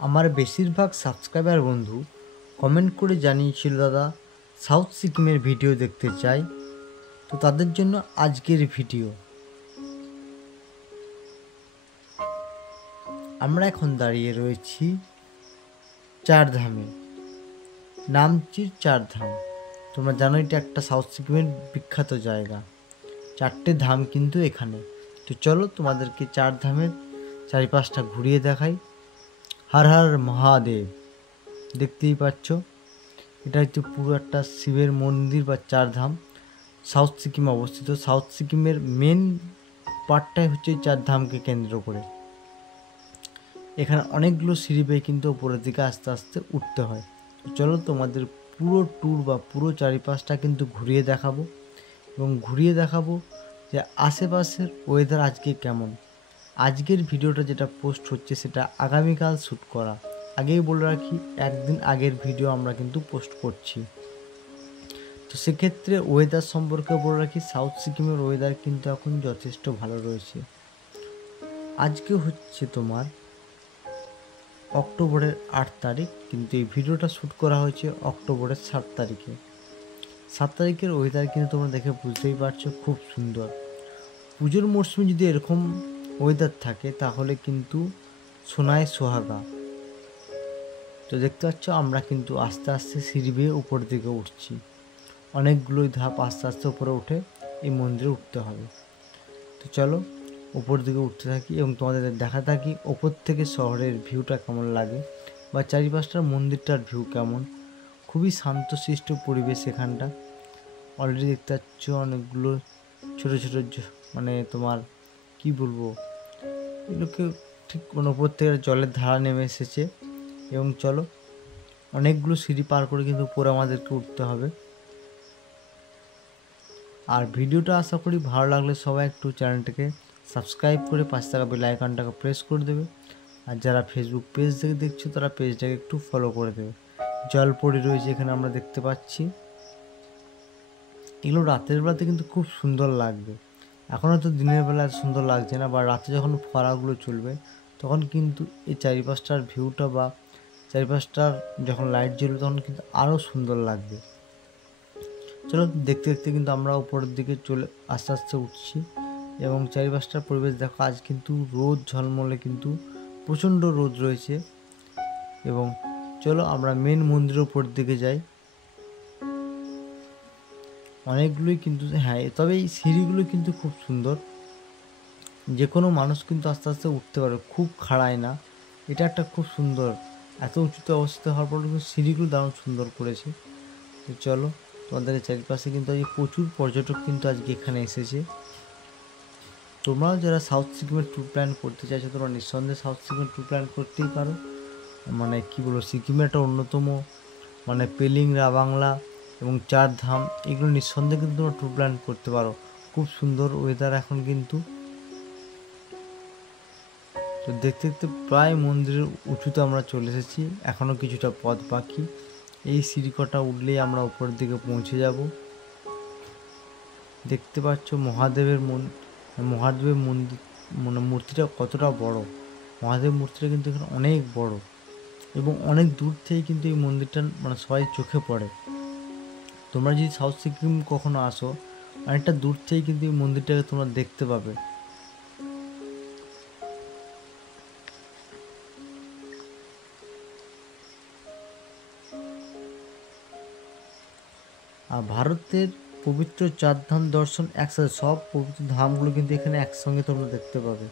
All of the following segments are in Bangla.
আমার বেশিরভাগ সাবস্ক্রাইবার বন্ধু কমেন্ট করে জানিয়েছিল, দাদা সাউথ সিকিমের ভিডিও দেখতে চাই। তো তাদের জন্য আজকের ভিডিও। আমরা এখন দাঁড়িয়ে রয়েছি চারধামে, নামচির চারধাম। তোমরা জানো এটা একটা সাউথ সিকিমের বিখ্যাত জায়গা। 4টে ধাম কিন্তু এখানে। তো চলো তোমাদেরকে চারধামের চারিপাশটা ঘুরিয়ে দেখাই। হর হর মহাদেব। দেখতেই পাচ্ছ, এটা হচ্ছে পুরো একটা শিবের মন্দির বা চারধাম। সাউথ সিকিমে অবস্থিত। সাউথ সিকিমের মেন পার্টটাই হচ্ছে চারধামকে কেন্দ্র করে। এখানে অনেকগুলো সিঁড়ি বেয়ে কিন্তু উপরের দিকে আস্তে আস্তে উঠতে হয়। চলো তোমাদের পুরো ট্যুর বা পুরো চারিপাশটা কিন্তু ঘুরিয়ে দেখাবো, এবং ঘুরিয়ে দেখাবো যে আশেপাশের ওয়েদার আজকে কেমন। আজকের ভিডিওটা যেটা পোস্ট হচ্ছে সেটা আগামীকাল শ্যুট করা। আগেই বলে রাখি, একদিন আগের ভিডিও আমরা কিন্তু পোস্ট করছি। তো সেক্ষেত্রে ওয়েদার সম্পর্কে বলে রাখি, সাউথ সিকিমের ওয়েদার কিন্তু এখন যথেষ্ট ভালো রয়েছে। আজকে হচ্ছে তোমার অক্টোবরের 8 তারিখ, কিন্তু এই ভিডিওটা শ্যুট করা হয়েছে অক্টোবরের 7 তারিখে। 7 তারিখের ওয়েদার কিন্তু তোমরা দেখে বুঝতেই পারছো, খুব সুন্দর। পুজোর মরশুমে যদি এরকম ওয়েদার থাকে তাহলে কিন্তু সোনায় সোহাগা। তো দেখতে পাচ্ছ আমরা কিন্তু আস্তে আস্তে সিঁড়ি বেয়ে উপর দিকে উঠছি। অনেকগুলোই ধাপ আস্তে আস্তে উপরে উঠে এই মন্দিরে উঠতে হবে। তো চলো উপর দিকে উঠতে থাকি এবং তোমাদের দেখা থাকি ওপর থেকে শহরের ভিউটা কেমন লাগে, বা চারিপাশটার মন্দিরটার ভিউ কেমন। খুবই শান্তশিষ্ট পরিবেশ এখানটা। অলরেডি দেখতে পাচ্ছ অনেকগুলো ছোটো ছোটো মানে তোমার কি বলবো, এগুলোকে ঠিক কোনো উপর থেকে জলের ধারা নেমে এসেছে। এবং চলো অনেকগুলো সিঁড়ি পার করে কিন্তু উপরে আমাদেরকে উঠতে হবে। আর ভিডিওটা আশা করি ভালো লাগলে সবাই একটু চ্যানেলটাকে সাবস্ক্রাইব করে পাশে থাকা বেল আইকনটাকে প্রেস করে দেবে। আর যারা ফেসবুক পেজ থেকে দেখছো তারা পেজটাকে একটু ফলো করে দেবে। জল পড়ে রয়েছে এখানে আমরা দেখতে পাচ্ছি। এগুলো রাতের বেলাতে কিন্তু খুব সুন্দর লাগবে। এখন হয়তো দিনের বেলা সুন্দর লাগছে না, বা রাতে যখন ফোয়ারাগুলো চলবে তখন কিন্তু এই চারিপাশটার ভিউটা বা চারিপাশটার যখন লাইট জ্বলবে তখন কিন্তু আরও সুন্দর লাগবে। চলো দেখতে দেখতে কিন্তু আমরা উপরের দিকে চলে আস্তে আস্তে উঠছি, এবং চারিপাশটার পরিবেশ দেখো। আজ কিন্তু রোদ ঝলমলে, কিন্তু প্রচণ্ড রোদ রয়েছে। এবং চলো আমরা মেন মন্দিরের উপর দিকে যাই। অনেকগুলোই কিন্তু, হ্যাঁ, তবে এই সিঁড়িগুলো কিন্তু খুব সুন্দর। যে কোনো মানুষ কিন্তু আস্তে আস্তে উঠতে পারে, খুব খাড়ায় না। এটা একটা খুব সুন্দর, এত উঁচুতে অবস্থিত হওয়ার পর কিন্তু সিঁড়িগুলো দারুণ সুন্দর করেছে। তো চলো তোমাদের চারিপাশে কিন্তু আজকে প্রচুর পর্যটক কিন্তু আজকে এখানে এসেছে। তোমরাও যারা সাউথ সিকিমের ট্যুর প্ল্যান করতে চাইছো তোমরা নিঃসন্দেহে সাউথ সিকিমের ট্যুর প্ল্যান করতেই পারো। মানে কি বলবো, সিকিমের একটা অন্যতম মানে পেলিং, রাবাংলা এবং চারধাম, এগুলো নিঃসন্দেহে কিন্তু তোমরা ট্যুর প্ল্যান করতে পারো। খুব সুন্দর ওয়েদার এখন কিন্তু। তো দেখতে দেখতে প্রায় মন্দিরের উঁচুতে আমরা চলে এসেছি, এখনও কিছুটা পথ বাকি। এই সিঁড়ি কটা উঠলেই আমরা উপরের দিকে পৌঁছে যাব। দেখতে পাচ্ছ মহাদেবের মন্দির, মানে মূর্তিটা কতটা বড়। মহাদেব মূর্তিটা কিন্তু এখানে অনেক বড়, এবং অনেক দূর থেকে কিন্তু এই মন্দিরটা মানে সবাই চোখে পড়ে। তোমরা যদি সাউথ সিকিম কখনো আসো, অনেকটা দূর থেকে কিন্তু এই মন্দিরটাকে তোমরা দেখতে পাবে। আর ভারতের পবিত্র চারধাম দর্শন একসাথে, সব পবিত্র ধামগুলো কিন্তু এখানে একসঙ্গে তোমরা দেখতে পাবে।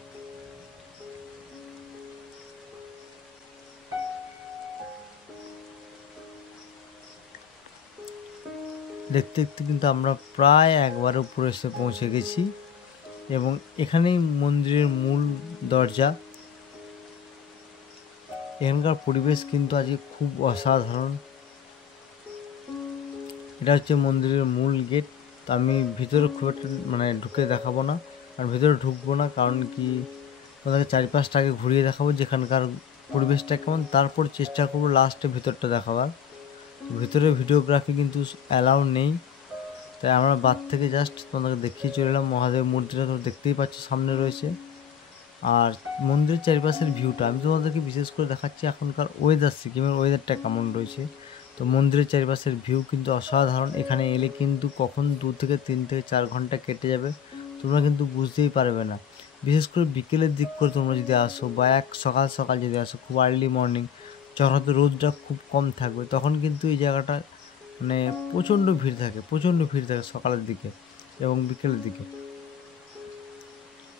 দেখতে দেখতে কিন্তু আমরা প্রায় একবার উপরে এসে পৌঁছে গেছি, এবং এখানেই মন্দিরের মূল দরজা। এখানকার পরিবেশ কিন্তু আজকে খুব অসাধারণ। এটা হচ্ছে মন্দিরের মূল গেট। তা আমি ভিতরে খুব একটা মানে ঢুকে দেখাবো না, আর ভিতরে ঢুকবো না, কারণ কি তোমাদেরকে চারিপাশটা আগে ঘুরিয়ে দেখাবো যেখানকার পরিবেশটা কেমন, তারপর চেষ্টা করবো লাস্টে ভিতরটা দেখাবার। ভিতরে ভিডিওগ্রাফি কিন্তু অ্যালাউ নেই, তাই আমরা বাদ থেকে জাস্ট তোমাদেরকে দেখিয়ে চলে এলাম। মহাদেব মূর্তিটা তো দেখতেই পাচ্ছ সামনে রয়েছে, আর মন্দিরের চারিপাশের ভিউটা আমি তোমাদেরকে বিশেষ করে দেখাচ্ছি এখনকার ওয়েদার, সিকিমের ওয়েদারটা কেমন রয়েছে। তো মন্দিরের চারিপাশের ভিউ কিন্তু অসাধারণ। এখানে এলে কিন্তু কখন 2 থেকে 3 থেকে 4 ঘন্টা কেটে যাবে তোমরা কিন্তু বুঝতেই পারবে না। বিশেষ করে বিকেলের দিক করে তোমরা যদি আসো বা সকাল সকাল যদি আসো, খুব আর্লি মর্নিং, যখন হয়তো রোদটা খুব কম থাকবে, তখন কিন্তু এই জায়গাটা মানে প্রচণ্ড ভিড় থাকে সকালের দিকে এবং বিকেলের দিকে।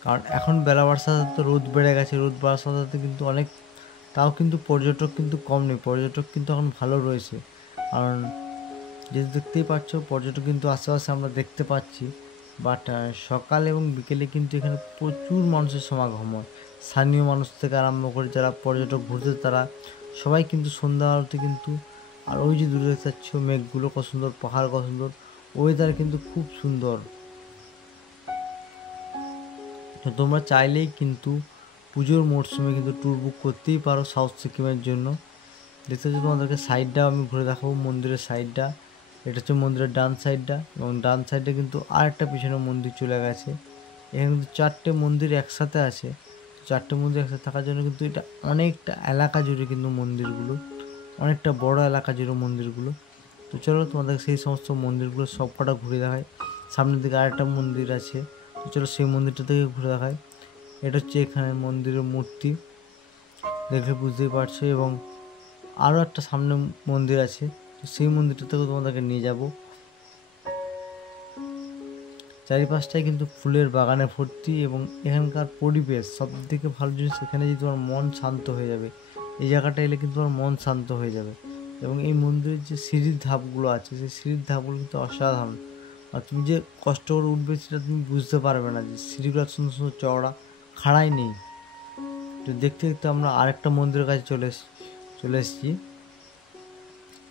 কারণ এখন বেলা বাড়ার সাথে সাথে রোদ বেড়ে গেছে, রোদ বাড়ার সাথে সাথে কিন্তু অনেক, তাও কিন্তু পর্যটক কিন্তু কম নেই, পর্যটক কিন্তু এখন ভালো রয়েছে। কারণ যেহেতু দেখতেই পাচ্ছ পর্যটক কিন্তু আশেপাশে আমরা দেখতে পাচ্ছি। বাট সকাল এবং বিকেলে কিন্তু এখানে প্রচুর মানুষের সমাগম হয়। স্থানীয় মানুষ থেকে আরম্ভ করে যারা পর্যটক ঘুরতে, তারা সবাই কিন্তু সন্ধ্যা আরতি কিন্তু, আর ওই যে দূরে দেখতে পাচ্ছ মেঘগুলো কত সুন্দর, পাহাড় কত সুন্দর, ওয়েদার কিন্তু খুব সুন্দর। তো তোমরা চাইলেই কিন্তু পুজোর মরশুমে কিন্তু ট্যুর বুক করতেই পারো সাউথ সিকিমের জন্য। দেখতে হচ্ছে তোমাদেরকে সাইডটা আমি ঘুরে দেখাবো, মন্দিরের সাইডটা। এটা হচ্ছে মন্দিরের ডান সাইডটা, এবং ডান সাইডে কিন্তু আরেকটা পিছনে মন্দির চলে গেছে। এখানে কিন্তু 4টে মন্দির একসাথে আছে। 4টে মন্দির একসাথে থাকার জন্য কিন্তু এটা অনেকটা এলাকা জুড়ে কিন্তু মন্দিরগুলো, অনেকটা বড় এলাকা জুড়ে মন্দিরগুলো। তো চলো তোমাদের সেই সমস্ত মন্দিরগুলো সব কটা ঘুরে দেখায়। সামনের দিকে আরেকটা মন্দির আছে, তো চলো সেই মন্দিরটা থেকে ঘুরে দেখায়। এটা হচ্ছে এখানে মন্দিরের মূর্তি, দেখে বুঝতেই পারছো। এবং আরও একটা সামনে মন্দির আছে, তো সেই মন্দিরটা থেকেও তোমাদেরকে নিয়ে যাব। চারিপাশটায় কিন্তু ফুলের বাগানে ভর্তি, এবং এখানকার পরিবেশ সব থেকে ভালো জিনিস, এখানে যদি তোমার মন শান্ত হয়ে যাবে, এই জায়গাটা এলে কিন্তু তোমার মন শান্ত হয়ে যাবে। এবং এই মন্দিরের যে সিঁড়ির ধাপগুলো আছে, সেই সিঁড়ির ধাপগুলো কিন্তু অসাধারণ। আর তুমি যে কষ্ট করে উঠবে সেটা তুমি বুঝতে পারবে না, যে সিঁড়িগুলো সুন্দর সুন্দর চওড়া, খাড়াই নেই। তো দেখতে দেখতে আমরা আরেকটা মন্দিরের কাছে চলে এসেছি।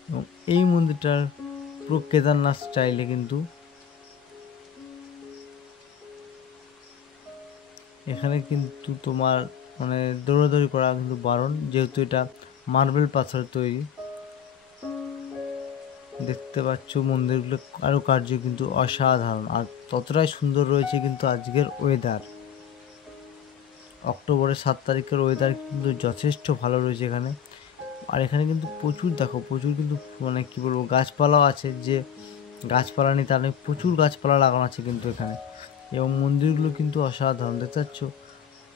এবং এই মন্দিরটার পুরো কেদারনাথ স্টাইলে কিন্তু। এখানে কিন্তু তোমার মানে দৌড়াদৌড়ি করা কিন্তু বারণ, যেহেতু এটা মার্বেল পাথরের তৈরি। দেখতে পাচ্ছ মন্দিরগুলো কারুকার্য কিন্তু অসাধারণ, আর ততটাই সুন্দর রয়েছে কিন্তু আজকের ওয়েদার। অক্টোবরের 7 তারিখের ওয়েদার কিন্তু যথেষ্ট ভালো রয়েছে এখানে। আর এখানে কিন্তু প্রচুর কিন্তু মানে কি বলবো, গাছপালাও আছে। যে গাছপালা নেই তা নয়, প্রচুর গাছপালা লাগানো আছে কিন্তু এখানে। এবং মন্দিরগুলো কিন্তু অসাধারণ, দেখতে পাচ্ছ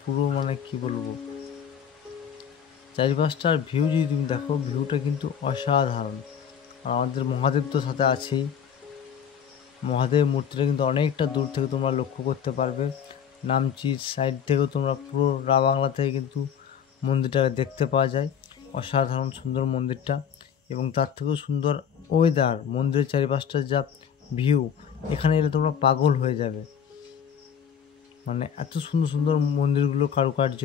পুরো মানে কি বলবো, চারিপাশটার ভিউ যদি তুমি দেখো, ভিউটা কিন্তু অসাধারণ। আর আমাদের মহাদেব তো সাথে আছেই, মহাদেব মূর্তিটা কিন্তু অনেকটা দূর থেকে তোমরা লক্ষ্য করতে পারবে। নামচির সাইড থেকেও তোমরা পুরো বাংলা থেকে কিন্তু মন্দিরটা দেখতে পাওয়া যায়। অসাধারণ সুন্দর মন্দিরটা, এবং তার থেকেও সুন্দর ওয়েদার, মন্দিরের চারিপাশটার যা ভিউ, এখানে এলে তোমরা পাগল হয়ে যাবে। মানে এত সুন্দর সুন্দর মন্দিরগুলো কারুকার্য,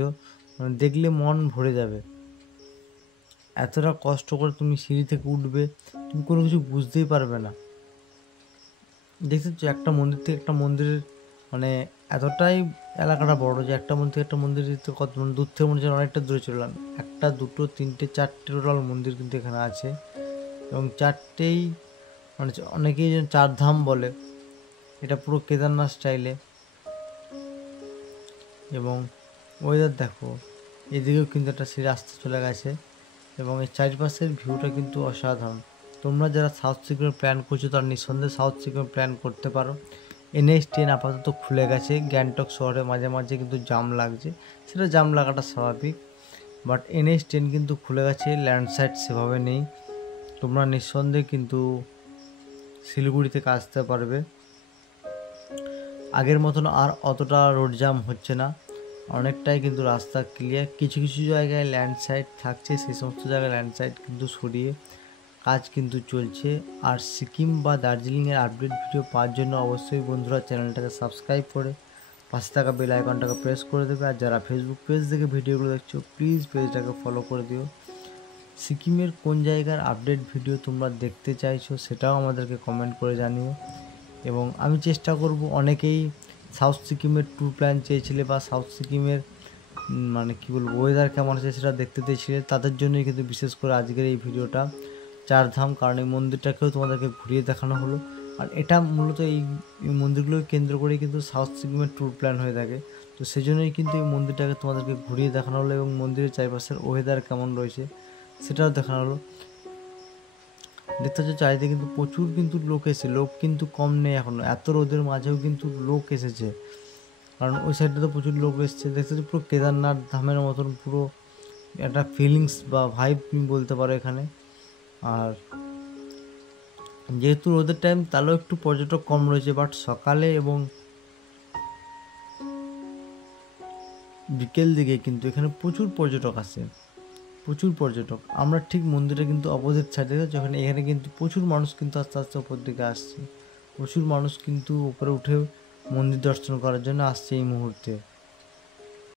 মানে দেখলে মন ভরে যাবে। এতটা কষ্ট করে তুমি সিঁড়ি থেকে উঠবে, তুমি কোনো কিছু বুঝতেই পারবে না। দেখতে একটা মন্দির থেকে একটা মন্দিরের মানে এতটাই এলাকাটা বড়, যে একটা মন্দির থেকে একটা মন্দির কত দূর থেকে মনে হচ্ছে অনেকটা দূরে চললাম। একটা, দুটো, তিনটে, 4টে টোটাল মন্দির কিন্তু এখানে আছে। এবং 4টেই মানে অনেকেই যেন 4 ধাম বলে, এটা পুরো কেদারনাথ স্টাইলে। এবং ওয়েদার দেখো, এদিকেও কিন্তু একটা সেই রাস্তা চলে গেছে, এবং এই চারিপাশের ভিউটা কিন্তু অসাধারণ। তোমরা যারা সাউথ সিকিমের প্ল্যান করছো তারা নিঃসন্দেহে সাউথ সিকিমের প্ল্যান করতে পারো। NH10 আপাতত খুলে গেছে, গ্যাংটক শহরে মাঝে মাঝে কিন্তু জাম লাগছে, সেটা জাম লাগাটা স্বাভাবিক। বাট NH10 কিন্তু খুলে গেছে, ল্যান্ডস্লাইড সেভাবে নেই। তোমরা নিঃসন্দেহে কিন্তু শিলিগুড়ি থেকে আসতে পারবে। আগের মতন আর অতটা রোড জ্যাম হচ্ছে না, অনেকটাই কিন্তু রাস্তা ক্লিয়ার। কিছু কিছু জায়গায় ল্যান্ডস্লাইড থাকছে, সেই সমস্ত জায়গায় ল্যান্ডস্লাইড কিন্তু সরিয়ে কাজ কিন্তু চলছে। আর সিকিম বা দার্জিলিংয়ের আপডেট ভিডিও পাওয়ার জন্য অবশ্যই বন্ধুরা চ্যানেলটাকে সাবস্ক্রাইব করে পাশে থাকা বেল আইকনটাকে প্রেস করে দেবে। আর যারা ফেসবুক পেজ থেকে ভিডিওগুলো দেখছো, প্লিজ পেজটাকে ফলো করে দিও। সিকিমের কোন জায়গার আপডেট ভিডিও তোমরা দেখতে চাইছো সেটাও আমাদেরকে কমেন্ট করে জানিও। এবং আমি চেষ্টা করব, অনেকেই সাউথ সিকিমের ট্যুর প্ল্যান চেয়েছিলে বা সাউথ সিকিমের মানে কী বলবো ওয়েদার কেমন আছে সেটা দেখতে চেয়েছিলে, তাদের জন্যই কিন্তু বিশেষ করে আজকের এই ভিডিওটা। 4 ধাম, কারণ এই মন্দিরটাকেও তোমাদেরকে ঘুরিয়ে দেখানো হলো। আর এটা মূলত এই মন্দিরগুলোকে কেন্দ্র করেই কিন্তু সাউথ সিকিমের ট্যুর প্ল্যান হয়ে থাকে। তো তো সেই জন্যই কিন্তু এই মন্দিরটাকে তোমাদেরকে ঘুরিয়ে দেখানো হলো এবং মন্দিরের চারপাশের ওয়েদার কেমন রয়েছে সেটাও দেখানো হলো। দেখতে হচ্ছে চারিদিকে কিন্তু প্রচুর কিন্তু লোক এসেছে, লোক কিন্তু কম নেই এখনো, এত রোদের মাঝেও কিন্তু লোক এসেছে, কারণ ওই সাইডে তো প্রচুর লোক এসেছে। দেখতে হচ্ছে পুরো কেদারনাথ ধামের মতন পুরো একটা ফিলিংস বা ভাইব তুমি বলতে পারো এখানে। আর যেহেতু রোদের টাইম তাহলেও একটু পর্যটক কম রয়েছে, বাট সকালে এবং বিকেল দিকে কিন্তু এখানে প্রচুর পর্যটক আসে, প্রচুর পর্যটক। আমরা ঠিক মন্দিরে কিন্তু অপোজিট সাইডে যখন এখানে কিন্তু প্রচুর মানুষ কিন্তু আস্তে আস্তে উপর দিকে আসছে, প্রচুর মানুষ কিন্তু উপরে উঠে মন্দির দর্শন করার জন্য আসছে এই মুহূর্তে।